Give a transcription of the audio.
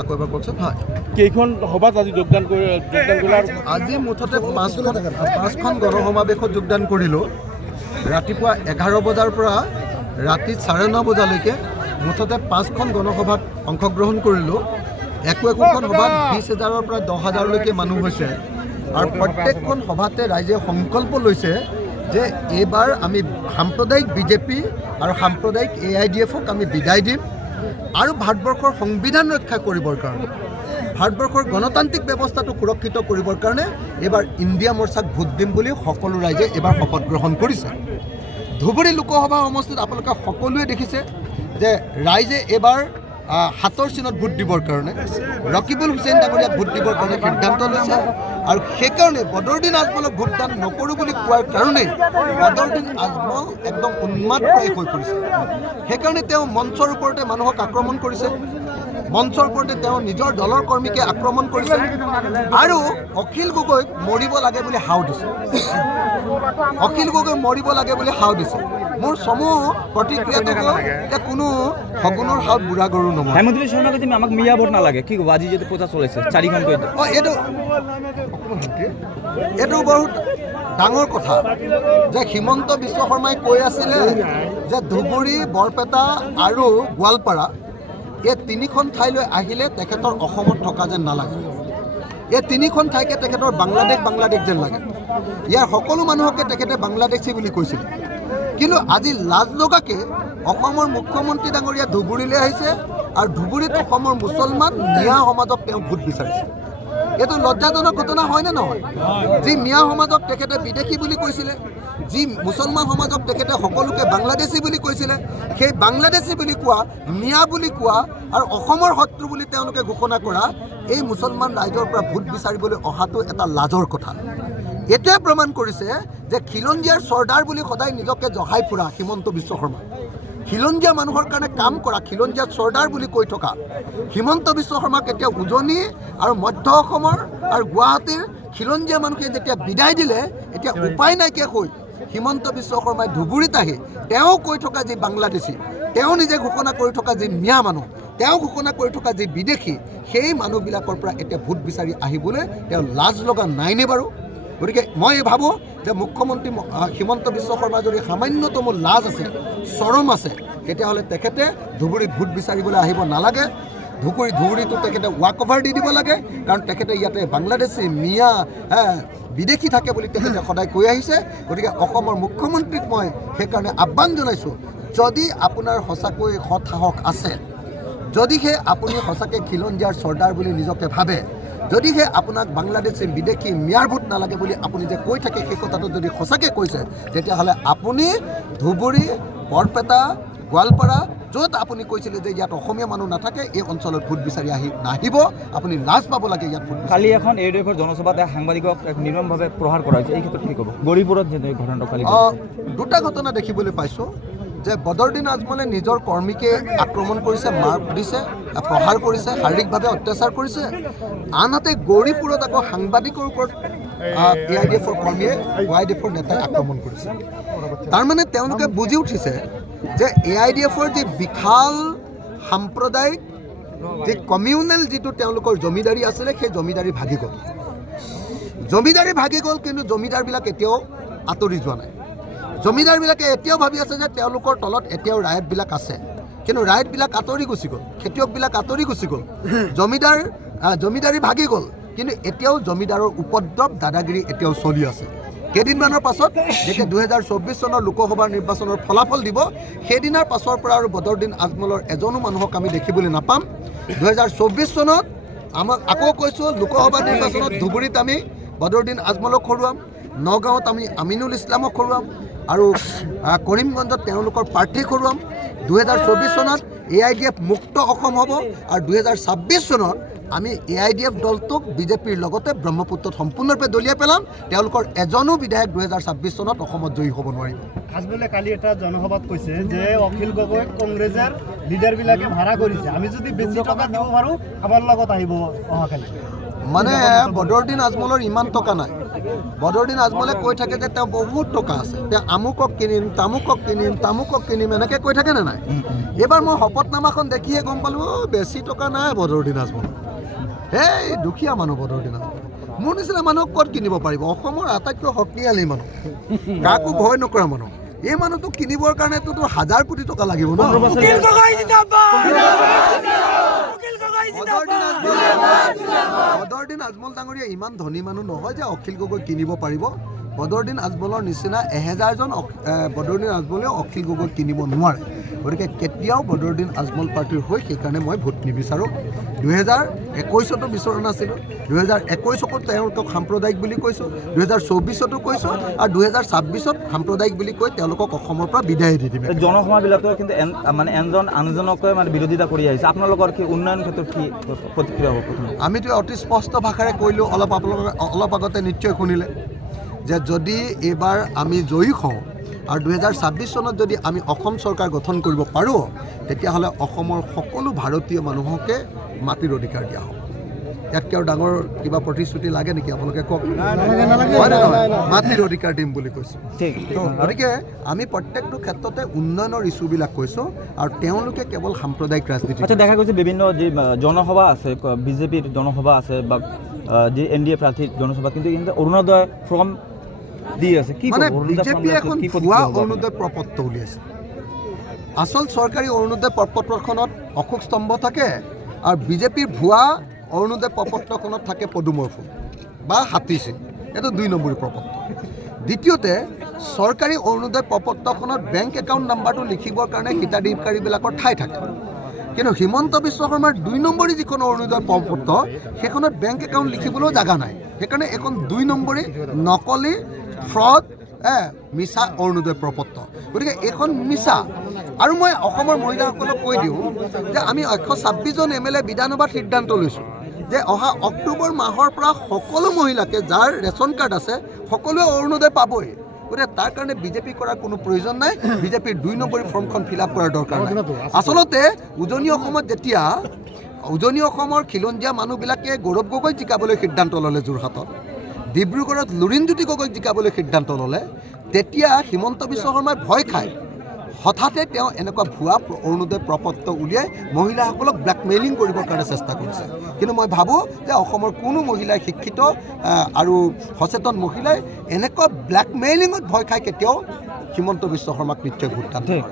আকৌ এবাৰ কওকচোন। হয়, কেইখন সভাত আজি যোগদান কৰিলে? আজি মুঠতে পাঁচখন গণসমাৱেশত যোগদান কৰিলোঁ। ৰাতিপুৱা 11 বজাৰ পৰা ৰাতি 9:30 বজালৈকে মুঠতে 5খন গণসভাত অংশগ্ৰহণ কৰিলোঁ। একোখন সভাত 20,000-ৰ পৰা 10,000লৈকে মানুহ হৈছে আৰু প্ৰত্যেকখন সভাতে ৰাইজে সংকল্প লৈছে যে এইবাৰ আমি সাম্প্ৰদায়িক বিজেপি আৰু সাম্প্ৰদায়িক AIDF-ক আমি বিদায় দিম আৰু ভাৰতবৰ্ষৰ সংবিধান ৰক্ষা কৰিবৰ কাৰণে, ভাৰতবৰ্ষৰ গণতান্ত্ৰিক ব্যৱস্থাটো সুৰক্ষিত কৰিবৰ কাৰণে এইবাৰ ইণ্ডিয়া মৰ্চাক ভোট দিম বুলি সকলো ৰাইজে এইবাৰ শপত গ্ৰহণ কৰিছে। ধুবুৰী লোকসভা সমষ্টিত আপোনালোকে সকলোৱে দেখিছে যে ৰাইজে এইবাৰ হাতৰ চিনত ভোট দিবৰ কাৰণে, ৰকিবুল হুছেইন ডাঙৰীয়াক ভোট দিবৰ কাৰণে সিদ্ধান্ত লৈছে আৰু সেইকাৰণে বদৰুদ্দিন আজমলক ভোটদান নকৰোঁ বুলি কোৱাৰ কাৰণেই বদৰুদ্দিন আজমল একদম উন্মাদপ্ৰায় হৈ পৰিছে। সেইকাৰণে তেওঁ মঞ্চৰ ওপৰতে মানুহক আক্ৰমণ কৰিছে, মঞ্চৰ ওপৰতে তেওঁ নিজৰ দলৰ কৰ্মীকে আক্ৰমণ কৰিছে আৰু অখিল গগৈক মৰিব লাগে বুলি হাও দিছে। অখিল গগৈ মৰিব লাগে বুলি হাও দিছে। মোৰ চমু প্ৰতিক্ৰিয়াটো যে কোনো সগুনৰ হাত বুঢ়া গৰু নমৰে। হেমন্ত শৰ্মা কৈছে আমাক মিয়া ভোট নালাগে, কি ক'ব? আজি যিহেতু প্ৰচাৰ চলাইছে 4খন কৈ এইটো বহুত ডাঙৰ কথা যে হিমন্ত বিশ্ব শৰ্মাই কৈ আছিলে যে ধুবুৰী, বৰপেটা আৰু গোৱালপাৰা এই 3খন ঠাইলৈ আহিলে তেখেতৰ অসমত থকা যেন নালাগে। এই 3খন ঠাইকে তেখেতৰ বাংলাদেশ যেন লাগে। ইয়াৰ সকলো মানুহকে তেখেতে বাংলাদেশী বুলি কৈছিল। কিন্তু আজি লাজ লগাকে অসমৰ মুখ্যমন্ত্ৰী ডাঙৰীয়া ধুবুৰীলৈ আহিছে আৰু ধুবুৰীত অসমৰ মুছলমান মিয়া সমাজক তেওঁ ভোট বিচাৰিছে। এইটো লজ্জাজনক ঘটনা হয়নে নহয়? যি মিয়া সমাজক তেখেতে বিদেশী বুলি কৈছিলে, যি মুছলমান সমাজক তেখেতে সকলোকে বাংলাদেশী বুলি কৈছিলে, সেই বাংলাদেশী বুলি কোৱা, মিয়া বুলি কোৱা আৰু অসমৰ শত্ৰু বুলি তেওঁলোকে ঘোষণা কৰা এই মুছলমান ৰাইজৰ পৰা ভোট বিচাৰিবলৈ অহাটো এটা লাজৰ কথা। এটোৱে প্ৰমাণ কৰিছে যে খিলঞ্জীয়াৰ চৰ্দাৰ বুলি সদায় নিজকে জহাই ফুৰা হিমন্ত বিশ্ব শৰ্মা, খিলঞ্জীয়া মানুহৰ কাৰণে কাম কৰা খিলঞ্জীয়া চৰ্দাৰ বুলি কৈ থকা হিমন্ত বিশ্ব শৰ্মাক এতিয়া উজনি আৰু মধ্য অসমৰ আৰু গুৱাহাটীৰ খিলঞ্জীয়া মানুহে যেতিয়া বিদায় দিলে, এতিয়া উপায় নাইকিয়া হৈ হিমন্ত বিশ্ব শৰ্মাই ধুবুৰীত আহি তেওঁ কৈ থকা যি বাংলাদেশী, তেওঁ নিজে ঘোষণা কৰি থকা যি মিয়া মানুহ, তেওঁ ঘোষণা কৰি থকা যি বিদেশী, সেই মানুহবিলাকৰ পৰা এতিয়া ভোট বিচাৰি আহিবলৈ তেওঁ লাজ লগা নাইনে বাৰু? গতিকে মই ভাবোঁ যে মুখ্যমন্ত্ৰী হিমন্ত বিশ্ব শৰ্মাৰ যদি সামান্যতম লাজ আছে, চৰম আছে, তেতিয়াহ'লে তেখেতে ধুবুৰীত ভোট বিচাৰিবলৈ আহিব নালাগে। ধুবুৰীটো তেখেতে ৱাক অভাৰ দি দিব লাগে, কাৰণ তেখেতে ইয়াতে বাংলাদেশী, মিয়া, বিদেশী থাকে বুলি তেখেতে সদায় কৈ আহিছে। গতিকে অসমৰ মুখ্যমন্ত্ৰীক মই সেইকাৰণে আহ্বান জনাইছোঁ, যদি আপোনাৰ সঁচাকৈ সৎ সাহস আছে, যদিহে আপুনি সঁচাকৈ খিলঞ্জীয়াৰ চৰ্দাৰ বুলি নিজকে ভাবে, যদিহে আপোনাক বাংলাদেশী, বিদেশী, মিয়াৰ ভোট নালাগে বুলি আপুনি যে কৈ থাকে, সেই কথাটো যদি সঁচাকৈ কৈছে, তেতিয়াহ'লে আপুনি ধুবুৰী, বৰপেটা, গোৱালপাৰা য'ত আপুনি কৈছিলে যে ইয়াত অসমীয়া মানুহ নাথাকে, এই অঞ্চলত ভোট বিচাৰি নাহিব। আপুনি লাজ পাব লাগে ইয়াত ভোট। কালি এখন AIDF-ৰ জনসভাত সাংবাদিকক নিৰ্মমভাৱে প্ৰহাৰ কৰা হৈছে, এই ক্ষেত্ৰত কি ক'ব? গৌৰীপুৰত যে ঘটনাটো কালি দুটা ঘটনা দেখিবলৈ পাইছোঁ যে বদৰুদ্দিন আজমলে নিজৰ কৰ্মীকে আক্ৰমণ কৰিছে, মাৰ দিছে, প্ৰহাৰ কৰিছে, শাৰীৰিকভাৱে অত্যাচাৰ কৰিছে। আনহাতে গৌৰীপুৰত আকৌ সাংবাদিকৰ ওপৰত AIDF-ৰ কৰ্মীয়ে AIDF-ৰ নেতাই আক্ৰমণ কৰিছে। তাৰমানে তেওঁলোকে বুজি উঠিছে যে AIDF-ৰ যি বিশাল সাম্প্ৰদায়িক যি কমিউনেল যিটো তেওঁলোকৰ জমিদাৰী আছিলে, সেই জমিদাৰী ভাগি গ'ল। কিন্তু জমিদাৰবিলাক এতিয়াও আঁতৰি যোৱা নাই। জমিদাৰবিলাকে এতিয়াও ভাবি আছে যে তেওঁলোকৰ তলত এতিয়াও ৰাইটবিলাক আছে, কিন্তু ৰাইটবিলাক আঁতৰি গুচি গ'ল, খেতিয়কবিলাক আঁতৰি গুচি গ'ল, জমিদাৰী ভাগি গ'ল। কিন্তু এতিয়াও জমিদাৰৰ উপদ্ৰৱ, দাদাগিৰি এতিয়াও চলি আছে। কেইদিনমানৰ পাছত যেতিয়া 2024 চনৰ লোকসভাৰ নিৰ্বাচনৰ ফলাফল দিব, সেইদিনাৰ পাছৰ পৰা আৰু বদৰুদ্দিন আজমলৰ এজনো মানুহক আমি দেখিবলৈ নাপাম। 2024 চনত আকৌ কৈছোঁ, লোকসভা নিৰ্বাচনত ধুবুৰীত আমি বদৰুদ্দিন আজমলক হৰুৱাম, নগাঁৱত আমি আমিনুল ইছলামক হৰুৱাম আৰু কৰিমগঞ্জত তেওঁলোকৰ প্ৰাৰ্থীক হৰুৱাম। 2024 চনত AIDF মুক্ত অসম হ'ব আৰু 2026 চনত আমি AIDF দলটোক বিজেপিৰ লগতে ব্ৰহ্মপুত্ৰত সম্পূৰ্ণৰূপে দলিয়াই পেলাম। তেওঁলোকৰ এজনো বিধায়ক 2026 চনত অসমত জয়ী হ'ব নোৱাৰিব। আজমলে কালি এটা জনসভাত কৈছে যে অখিল গগৈ কংগ্ৰেছৰ লিডাৰবিলাকে ভাড়া কৰিছে, আমি যদি বেছি টকা দিব পাৰোঁ আমাৰ লগত আহিব অহাকালি। মানে বদৰুদ্দিন আজমলৰ ইমান টকা নাই, বদৰুদ্দিন আজমলে কৈ থাকে যে তেওঁ বহুত টকা আছে, তেওঁ আমুকক কিনিম তামুকক কিনিম তামুকক কিনিম এনেকৈ কৈ থাকে নে নাই? এইবাৰ মই শপতনামাখন দেখিয়ে গম পালোঁ বেছি টকা নাই বদৰুদ্দিন আজমল। সেই দুখীয়া মানুহ বদৰুদ্দিন আজমল। মোৰ নিচিনা মানুহক ক'ত কিনিব পাৰিব? অসমৰ আটাইতকৈ শক্তিশালী মানুহ, কাকো ভয় নকৰা মানুহ। এই মানুহটোক কিনিবৰ কাৰণেতো 1000 কোটি টকা লাগিব ন। বদৰুদ্দিন আজমল ডাঙৰীয়া ইমান ধনী মানুহ নহয় যে অখিল গগৈ কিনিব পাৰিব। বদৰুদ্দিন আজমলৰ নিচিনা 1000জন বদৰুদ্দিন আজমলেও অখিল গগৈ কিনিব নোৱাৰে। গতিকে কেতিয়াও বদৰুদ্দিন আজমল পাৰ্টিৰ হৈ সেইকাৰণে মই ভোট নিবিচাৰোঁ। 2021তো বিচৰা নাছিলোঁ, 2021কো তেওঁলোকক সাম্প্ৰদায়িক বুলি কৈছোঁ, 2024তো কৈছোঁ, আৰু 2026ত সাম্প্ৰদায়িক বুলি কৈ তেওঁলোকক অসমৰ পৰা বিদায় দি দিম। জনসভাবিলাকে কিন্তু মানে এজন আনজনকে মানে বিৰোধিতা কৰি আহিছে। আপোনালোকৰ কি উন্নয়ন ক্ষেত্ৰত কি প্ৰতিক্ৰিয়া হ'ব? আমিতো অতি স্পষ্ট ভাষাৰে কৈলোঁ, অলপ আগতে নিশ্চয় শুনিলে যে যদি এইবাৰ আমি জয়ী হওঁ আৰু 2026 চনত যদি আমি অসম চৰকাৰ গঠন কৰিব পাৰোঁ, তেতিয়াহ'লে অসমৰ সকলো ভাৰতীয় মানুহকে মাটিৰ অধিকাৰ দিয়া হ'ব। ইয়াতকৈ আৰু ডাঙৰ কিবা প্ৰতিশ্ৰুতি লাগে নেকি? আপোনালোকে কওক। মাটিৰ অধিকাৰ দিম বুলি কৈছোঁ। গতিকে আমি প্ৰত্যেকটো ক্ষেত্ৰতে উন্নয়নৰ ইছ্যুবিলাক কৈছোঁ, আৰু তেওঁলোকে কেৱল সাম্প্ৰদায়িক ৰাজনীতি। আচ্ছা, দেখা গৈছে বিভিন্ন যে জনসভা আছে, বিজেপিৰ জনসভা আছে বা যে NDA প্ৰাৰ্থীৰ জনসভা, কিন্তু অৰুণোদয় ফৰ্ম দি আছে। কি মানে বিজেপিয়ে এখন ভুৱা অৰুণোদয় প্ৰপত্ৰ উলিয়াইছে। আচল চৰকাৰী অৰুণোদয় প্ৰপত্ৰখনত অশোক স্তম্ভ থাকে, আৰু বিজেপিৰ ভুৱা অৰুণোদয় প্ৰপত্ৰখনত থাকে পদুমৰ ফুল বা হাতী চিন। এইটো 2 নম্বৰী প্ৰপত্ৰ। দ্বিতীয়তে, চৰকাৰী অৰুণোদয় প্ৰপত্ৰখনত বেংক একাউণ্ট নাম্বাৰটো লিখিবৰ কাৰণে হিতাধিকাৰীবিলাকৰ ঠাই থাকে, কিন্তু হিমন্ত বিশ্ব শৰ্মাৰ 2 নম্বৰী যিখন অৰুণোদয় প্ৰপত্ৰ সেইখনত বেংক একাউণ্ট লিখিবলৈও জেগা নাই। সেইকাৰণে এখন 2 নম্বৰী নকলি ফ্ৰড মিছা অৰুণোদয় প্ৰপত্ৰ। গতিকে এইখন মিছা। আৰু মই অসমৰ মহিলাসকলক কৈ দিওঁ যে আমি 126জন MLA বিধানসভাত সিদ্ধান্ত লৈছোঁ যে অহা অক্টোবৰ মাহৰ পৰা সকলো মহিলাকে যাৰ ৰেচন কাৰ্ড আছে সকলোৱে অৰুণোদয় পাবই। গতিকে তাৰ কাৰণে বিজেপি কৰাৰ কোনো প্ৰয়োজন নাই, বিজেপিৰ 2 নম্বৰী ফৰ্মখন ফিল আপ কৰাৰ দৰকাৰ নাই। আচলতে উজনি অসমত যেতিয়া উজনি অসমৰ খিলঞ্জীয়া মানুহবিলাকে গৌৰৱ গগৈক জিকাবলৈ সিদ্ধান্ত ল'লে যোৰহাটত, ডিব্ৰুগড়ত লুৰিণজ্যোতি গগৈক জিকাবলৈ সিদ্ধান্ত ল'লে, তেতিয়া হিমন্ত বিশ্ব শৰ্মাই ভয় খায় হঠাতে তেওঁ এনেকুৱা ভুৱা অৰুণোদয় প্ৰপত্ৰ উলিয়াই মহিলাসকলক ব্লেকমেইলিং কৰিবৰ কাৰণে চেষ্টা কৰিছে। কিন্তু মই ভাবোঁ যে অসমৰ কোনো মহিলাই শিক্ষিত আৰু সচেতন মহিলাই এনেকুৱা ব্লেকমেইলিঙত ভয় খাই কেতিয়াও হিমন্ত বিশ্ব শৰ্মাক নিশ্চয় ভোটদান নকৰে।